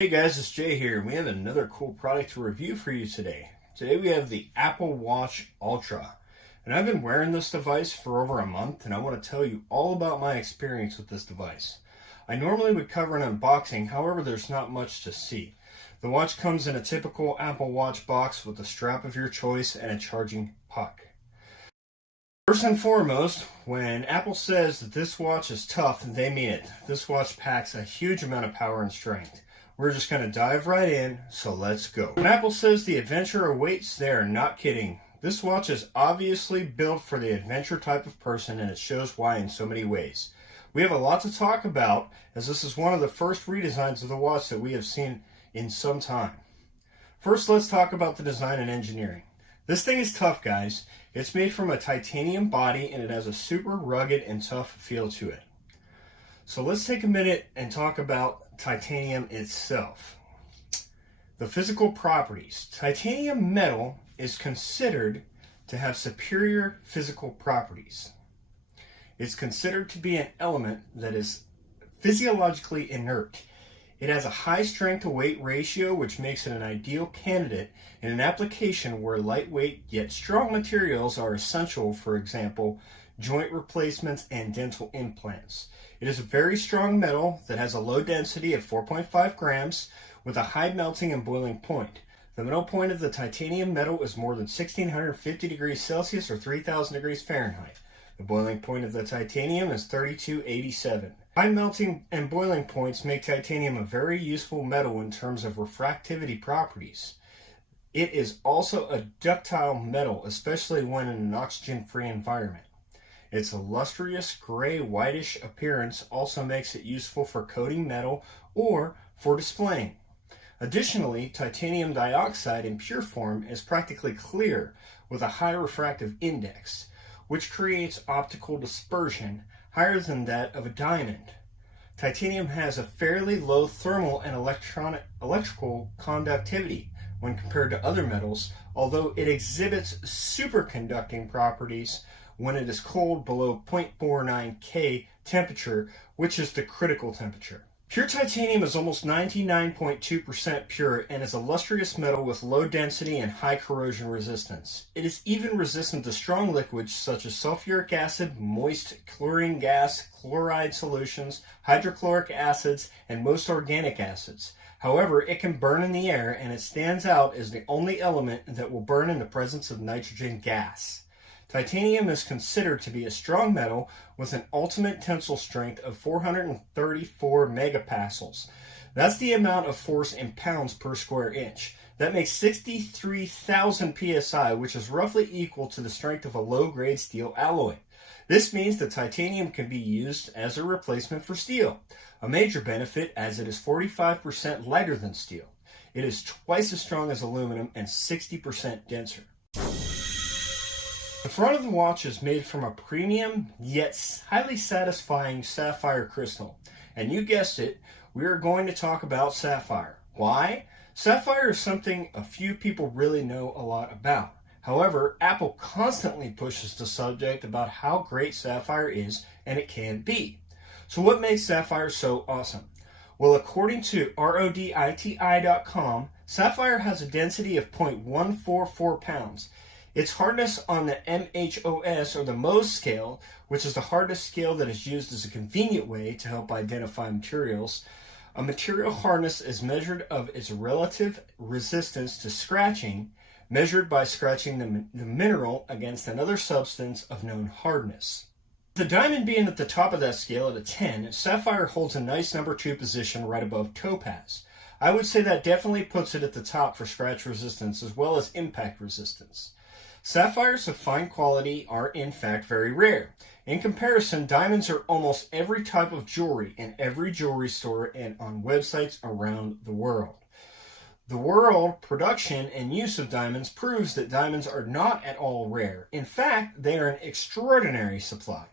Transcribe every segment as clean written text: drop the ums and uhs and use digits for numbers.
Hey guys, it's Jay here, and we have another cool product to review for you today. Today we have the Apple Watch Ultra, and I've been wearing this device for over a month, and I want to tell you all about my experience with this device. I normally would cover an unboxing, however there's not much to see. The watch comes in a typical Apple Watch box with a strap of your choice and a charging puck. First and foremost, when Apple says that this watch is tough, they mean it. This watch packs a huge amount of power and strength. We're just going to dive right in, so let's go. When Apple says the adventure awaits, they are not kidding. This watch is obviously built for the adventure type of person, and it shows why in so many ways. We have a lot to talk about, as this is one of the first redesigns of the watch that we have seen in some time. First, let's talk about the design and engineering. This thing is tough, guys. It's made from a titanium body, and it has a super rugged and tough feel to it. So let's take a minute and talk about titanium itself. The physical properties. Titanium metal is considered to have superior physical properties. It's considered to be an element that is physiologically inert. It has a high strength to weight ratio, which makes it an ideal candidate in an application where lightweight yet strong materials are essential, for example, joint replacements and dental implants. It is a very strong metal that has a low density of 4.5 grams with a high melting and boiling point. The melt point of the titanium metal is more than 1650 degrees Celsius or 3000 degrees Fahrenheit. The boiling point of the titanium is 3287. High melting and boiling points make titanium a very useful metal in terms of refractivity properties. It is also a ductile metal, especially when in an oxygen-free environment. Its lustrous gray whitish appearance also makes it useful for coating metal or for displaying. Additionally, titanium dioxide in pure form is practically clear with a high refractive index, which creates optical dispersion higher than that of a diamond. Titanium has a fairly low thermal and electrical conductivity when compared to other metals, although it exhibits superconducting properties when it is cold below 0.49 K temperature, which is the critical temperature. Pure titanium is almost 99.2% pure and is a lustrous metal with low density and high corrosion resistance. It is even resistant to strong liquids such as sulfuric acid, moist chlorine gas, chloride solutions, hydrochloric acids, and most organic acids. However, it can burn in the air, and it stands out as the only element that will burn in the presence of nitrogen gas. Titanium is considered to be a strong metal with an ultimate tensile strength of 434 megapascals. That's the amount of force in pounds per square inch. That makes 63,000 psi, which is roughly equal to the strength of a low-grade steel alloy. This means that titanium can be used as a replacement for steel, a major benefit as it is 45% lighter than steel. It is twice as strong as aluminum and 60% denser. The front of the watch is made from a premium yet highly satisfying sapphire crystal. And you guessed it, we are going to talk about sapphire. Why? Sapphire is something a few people really know a lot about. However, Apple constantly pushes the subject about how great sapphire is, and it can be. So what makes sapphire so awesome? Well, according to RODITI.com, sapphire has a density of 0.144 pounds. Its hardness on the MHOS, or the Mohs scale, which is the hardest scale that is used as a convenient way to help identify materials. A material hardness is measured of its relative resistance to scratching, measured by scratching the mineral against another substance of known hardness. The diamond being at the top of that scale at a 10, sapphire holds a nice number 2 position right above topaz. I would say that definitely puts it at the top for scratch resistance as well as impact resistance. Sapphires of fine quality are in fact very rare. In comparison, diamonds are almost every type of jewelry in every jewelry store and on websites around the world. The world production and use of diamonds proves that diamonds are not at all rare. In fact, they are an extraordinary supply.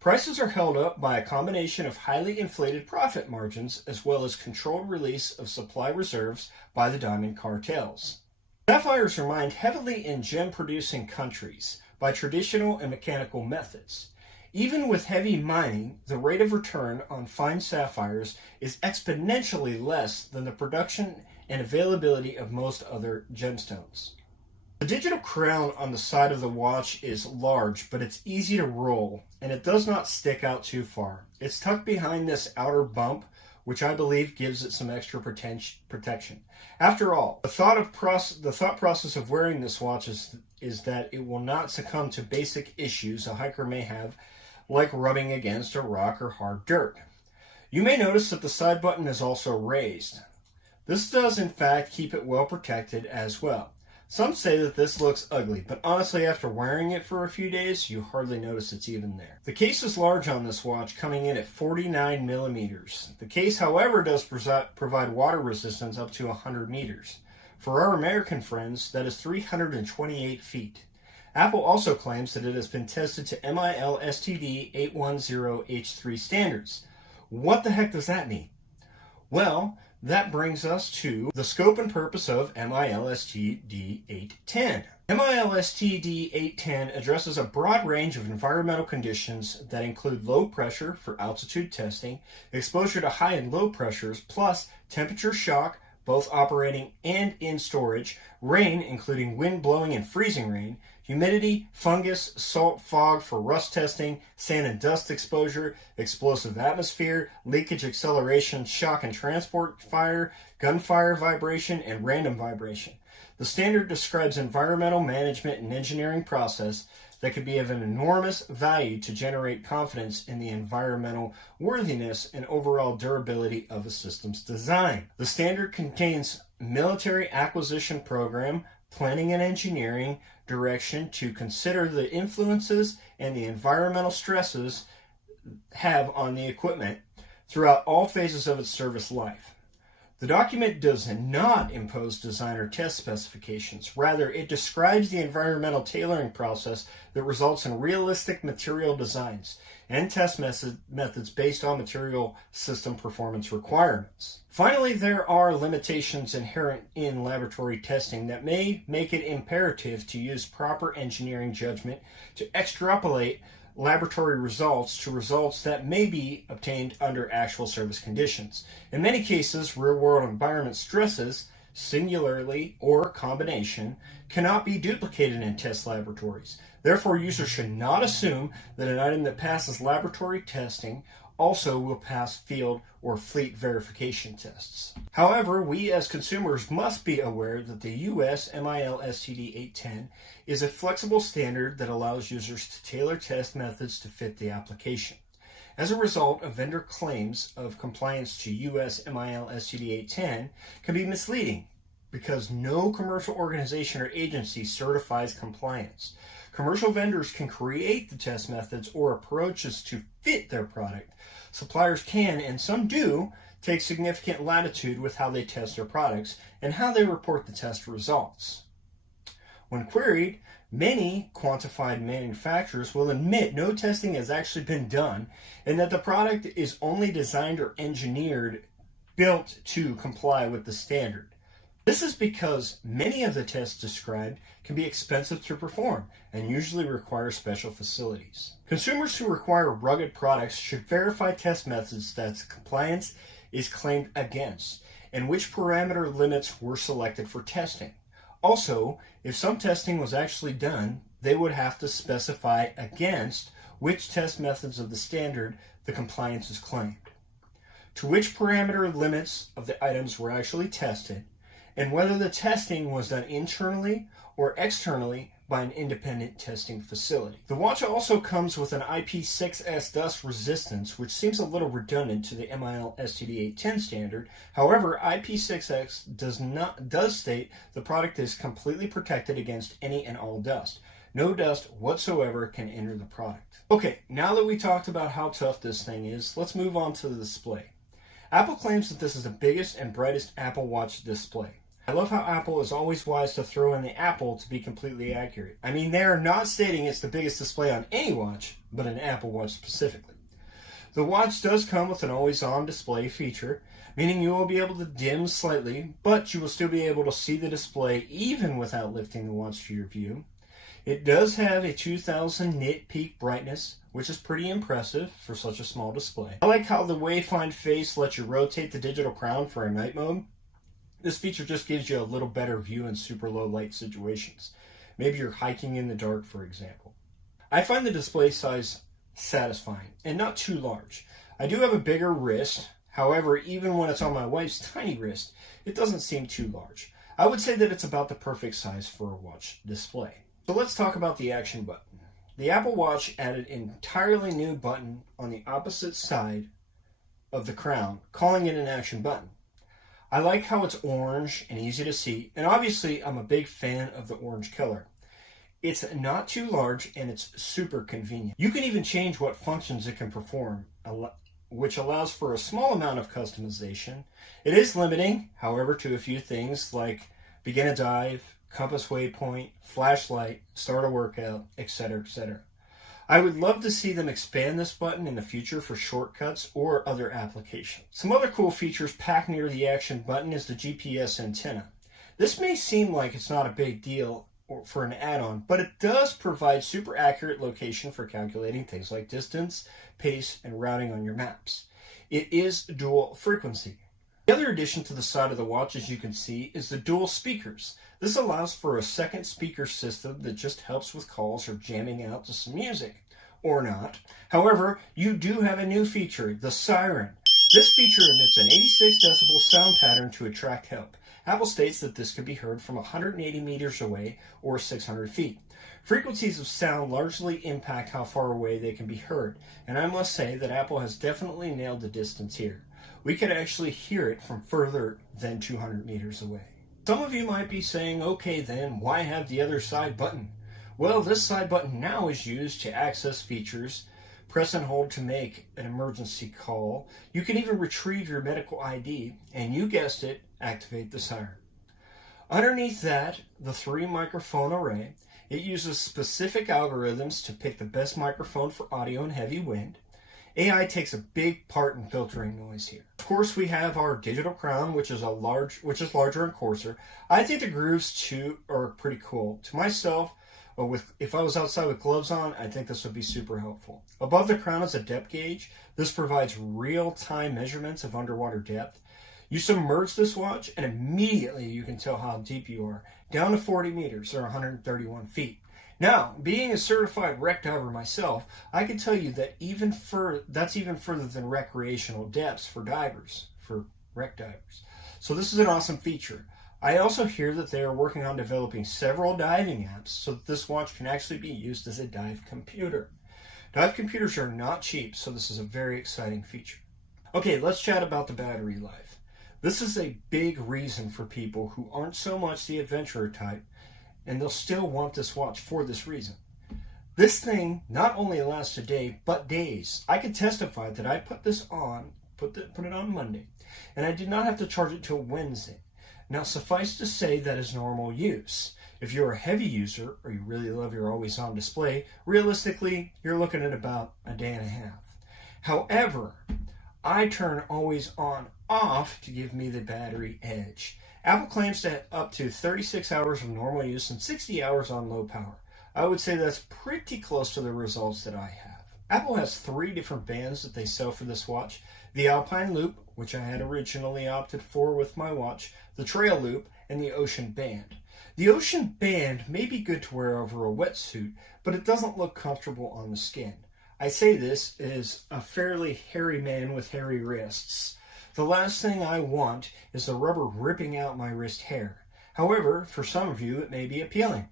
Prices are held up by a combination of highly inflated profit margins as well as controlled release of supply reserves by the diamond cartels. Sapphires are mined heavily in gem-producing countries by traditional and mechanical methods. Even with heavy mining, the rate of return on fine sapphires is exponentially less than the production and availability of most other gemstones. The digital crown on the side of the watch is large, but it's easy to roll, and it does not stick out too far. It's tucked behind this outer bump, which I believe gives it some extra protection. After all, the thought process of wearing this watch is that it will not succumb to basic issues a hiker may have, like rubbing against a rock or hard dirt. You may notice that the side button is also raised. This does in fact keep it well protected as well. Some say that this looks ugly, but honestly after wearing it for a few days, you hardly notice it's even there. The case is large on this watch, coming in at 49 millimeters. The case, however, does provide water resistance up to 100 meters. For our American friends, that is 328 feet. Apple also claims that it has been tested to MIL-STD 810H3 standards. What the heck does that mean? Well, that brings us to the scope and purpose of MIL-STD 810. MIL-STD 810 addresses a broad range of environmental conditions that include low pressure for altitude testing, exposure to high and low pressures, plus temperature shock, both operating and in storage, rain, including wind blowing and freezing rain, humidity, fungus, salt, fog for rust testing, sand and dust exposure, explosive atmosphere, leakage, acceleration, shock and transport fire, gunfire vibration, and random vibration. The standard describes environmental management and engineering process that could be of an enormous value to generate confidence in the environmental worthiness and overall durability of a system's design. The standard contains military acquisition program, planning and engineering direction to consider the influences and the environmental stresses have on the equipment throughout all phases of its service life. The document does not impose design or test specifications. Rather, it describes the environmental tailoring process that results in realistic material designs and test methods based on material system performance requirements. Finally, there are limitations inherent in laboratory testing that may make it imperative to use proper engineering judgment to extrapolate laboratory results to results that may be obtained under actual service conditions. In many cases, real-world environment stresses, singularly or combination, cannot be duplicated in test laboratories. Therefore, users should not assume that an item that passes laboratory testing also will pass field or fleet verification tests. However, we as consumers must be aware that the US MIL-STD 810 is a flexible standard that allows users to tailor test methods to fit the application. As a result, a vendor claims of compliance to US MIL-STD 810 can be misleading because no commercial organization or agency certifies compliance. Commercial vendors can create the test methods or approaches to fit their product. Suppliers can, and some do, take significant latitude with how they test their products and how they report the test results. When queried, many quantified manufacturers will admit no testing has actually been done and that the product is only designed or engineered, built to comply with the standard. This is because many of the tests described can be expensive to perform and usually require special facilities. Consumers who require rugged products should verify test methods that compliance is claimed against and which parameter limits were selected for testing. Also, if some testing was actually done, they would have to specify against which test methods of the standard the compliance is claimed, to which parameter limits of the items were actually tested, and whether the testing was done internally or externally by an independent testing facility. The watch also comes with an IP6S dust resistance, which seems a little redundant to the MIL-STD 810 standard. However, IP6X does state the product is completely protected against any and all dust. No dust whatsoever can enter the product. Okay, now that we talked about how tough this thing is, let's move on to the display. Apple claims that this is the biggest and brightest Apple Watch display. I love how Apple is always wise to throw in the Apple to be completely accurate. I mean, they are not stating it's the biggest display on any watch, but an Apple Watch specifically. The watch does come with an always-on display feature, meaning you will be able to dim slightly, but you will still be able to see the display even without lifting the watch to your view. It does have a 2000 nit peak brightness, which is pretty impressive for such a small display. I like how the Wayfind face lets you rotate the digital crown for a night mode. This feature just gives you a little better view in super low light situations. Maybe you're hiking in the dark, for example. I find the display size satisfying and not too large. I do have a bigger wrist. However, even when it's on my wife's tiny wrist, it doesn't seem too large. I would say that it's about the perfect size for a watch display. So let's talk about the action button. The Apple Watch added an entirely new button on the opposite side of the crown, calling it an action button. I like how it's orange and easy to see, and obviously I'm a big fan of the orange color. It's not too large and it's super convenient. You can even change what functions it can perform, which allows for a small amount of customization. It is limiting, however, to a few things like begin a dive, compass waypoint, flashlight, start a workout, etc., etc. I would love to see them expand this button in the future for shortcuts or other applications. Some other cool features packed near the action button is the GPS antenna. This may seem like it's not a big deal for an add-on, but it does provide super accurate location for calculating things like distance, pace, and routing on your maps. It is dual frequency. The other addition to the side of the watch, as you can see, is the dual speakers. This allows for a second speaker system that just helps with calls or jamming out to some music. Or not. However, you do have a new feature, the siren. This feature emits an 86 decibel sound pattern to attract help. Apple states that this can be heard from 180 meters away or 600 feet. Frequencies of sound largely impact how far away they can be heard, and I must say that Apple has definitely nailed the distance here. We can actually hear it from further than 200 meters away. Some of you might be saying, okay then, why have the other side button? Well, this side button now is used to access features, press and hold to make an emergency call. You can even retrieve your medical ID, and you guessed it, activate the siren. Underneath that, the 3 microphone array. It uses specific algorithms to pick the best microphone for audio and heavy wind. AI takes a big part in filtering noise here. Of course, we have our digital crown, which is larger and coarser. I think the grooves too are pretty cool. To myself, if I was outside with gloves on, I think this would be super helpful. Above the crown is a depth gauge. This provides real-time measurements of underwater depth. You submerge this watch, and immediately you can tell how deep you are, down to 40 meters or 131 feet. Now, being a certified wreck diver myself, I can tell you that that's even further than recreational depths for divers, for wreck divers. So this is an awesome feature. I also hear that they are working on developing several diving apps so that this watch can actually be used as a dive computer. Dive computers are not cheap, so this is a very exciting feature. Okay, let's chat about the battery life. This is a big reason for people who aren't so much the adventurer type, and they'll still want this watch for this reason. This thing not only lasts a day, but days. I can testify that I put it on Monday, and I did not have to charge it till Wednesday. Now, suffice to say that is normal use. If you're a heavy user, or you really love your always-on display, realistically, you're looking at about a day and a half. However, I turn always on off to give me the battery edge. Apple claims to have up to 36 hours of normal use and 60 hours on low power. I would say that's pretty close to the results that I have. Apple has 3 different bands that they sell for this watch. The Alpine Loop, which I had originally opted for with my watch, the Trail Loop, and the Ocean Band. The Ocean Band may be good to wear over a wetsuit, but it doesn't look comfortable on the skin. I say this as a fairly hairy man with hairy wrists. The last thing I want is the rubber ripping out my wrist hair. However, for some of you, it may be appealing.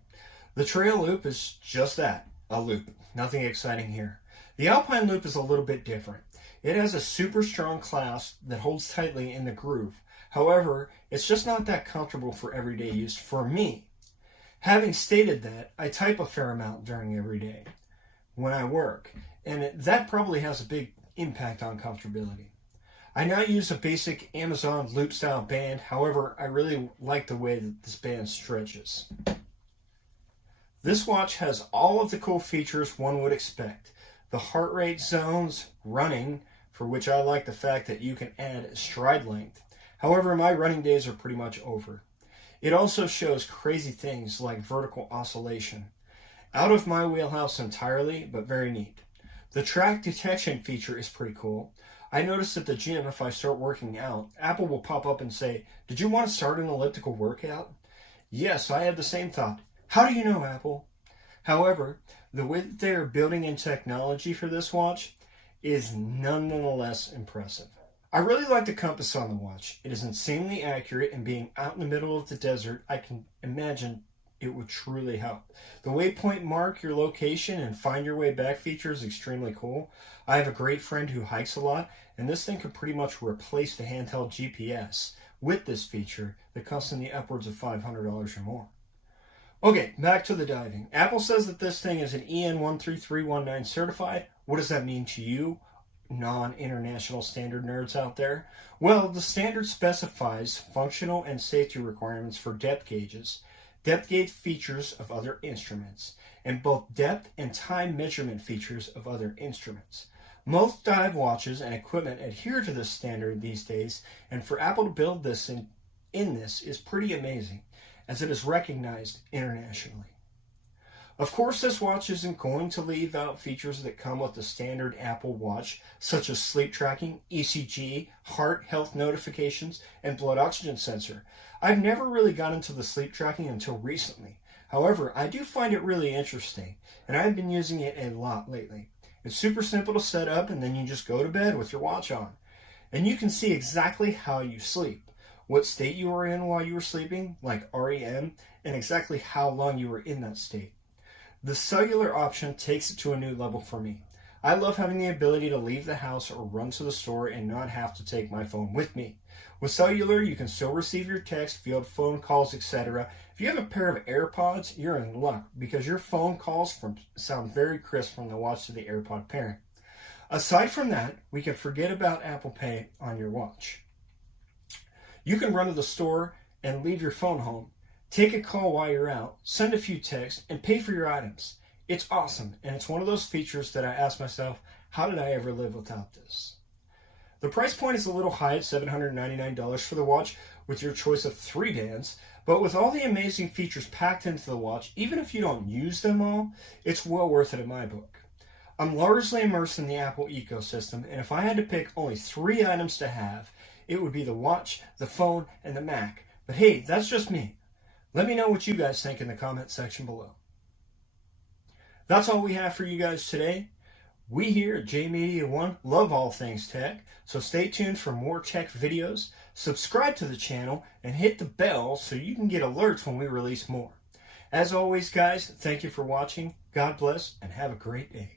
The Trail Loop is just that, a loop. Nothing exciting here. The Alpine Loop is a little bit different. It has a super strong clasp that holds tightly in the groove. However, it's just not that comfortable for everyday use for me. Having stated that, I type a fair amount during every day when I work, and that probably has a big impact on comfortability. I now use a basic Amazon loop style band. However, I really like the way that this band stretches. This watch has all of the cool features one would expect. The heart rate zones, running, for which I like the fact that you can add stride length. However, my running days are pretty much over. It also shows crazy things like vertical oscillation. Out of my wheelhouse entirely, but very neat. The track detection feature is pretty cool. I noticed at the gym, if I start working out, Apple will pop up and say, "Did you want to start an elliptical workout?" Yes, I had the same thought. How do you know, Apple? However, the way that they are building in technology for this watch is nonetheless impressive. I really like the compass on the watch. It is insanely accurate, and being out in the middle of the desert, I can imagine it would truly help. The waypoint mark your location and find your way back feature is extremely cool. I have a great friend who hikes a lot, and this thing could pretty much replace the handheld GPS with this feature that costs in the upwards of $500 or more. Okay, back to the diving. Apple says that this thing is an EN 13319 certified. What does that mean to you, non-international standard nerds out there? Well, the standard specifies functional and safety requirements for depth gauges, depth gauge features of other instruments, and both depth and time measurement features of other instruments. Most dive watches and equipment adhere to this standard these days, and for Apple to build this in this is pretty amazing, as it is recognized internationally. Of course, this watch isn't going to leave out features that come with the standard Apple Watch, such as sleep tracking, ECG, heart health notifications, and blood oxygen sensor. I've never really got into the sleep tracking until recently. However, I do find it really interesting, and I've been using it a lot lately. It's super simple to set up, and then you just go to bed with your watch on. And you can see exactly how you sleep, what state you were in while you were sleeping, like REM, and exactly how long you were in that state. The cellular option takes it to a new level for me. I love having the ability to leave the house or run to the store and not have to take my phone with me. With cellular, you can still receive your text, field phone calls, etc. If you have a pair of AirPods, you're in luck because your phone calls sound very crisp from the watch to the AirPod parent. Aside from that, we can forget about Apple Pay on your watch. You can run to the store and leave your phone home. Take a call while you're out, send a few texts, and pay for your items. It's awesome, and it's one of those features that I ask myself, how did I ever live without this? The price point is a little high at $799 for the watch with your choice of 3 bands, but with all the amazing features packed into the watch, even if you don't use them all, it's well worth it in my book. I'm largely immersed in the Apple ecosystem, and if I had to pick only 3 items to have, it would be the watch, the phone, and the Mac. But hey, that's just me. Let me know what you guys think in the comment section below. That's all we have for you guys today. We here at JMedia One love all things tech, so stay tuned for more tech videos, subscribe to the channel, and hit the bell so you can get alerts when we release more. As always, guys, thank you for watching. God bless, and have a great day.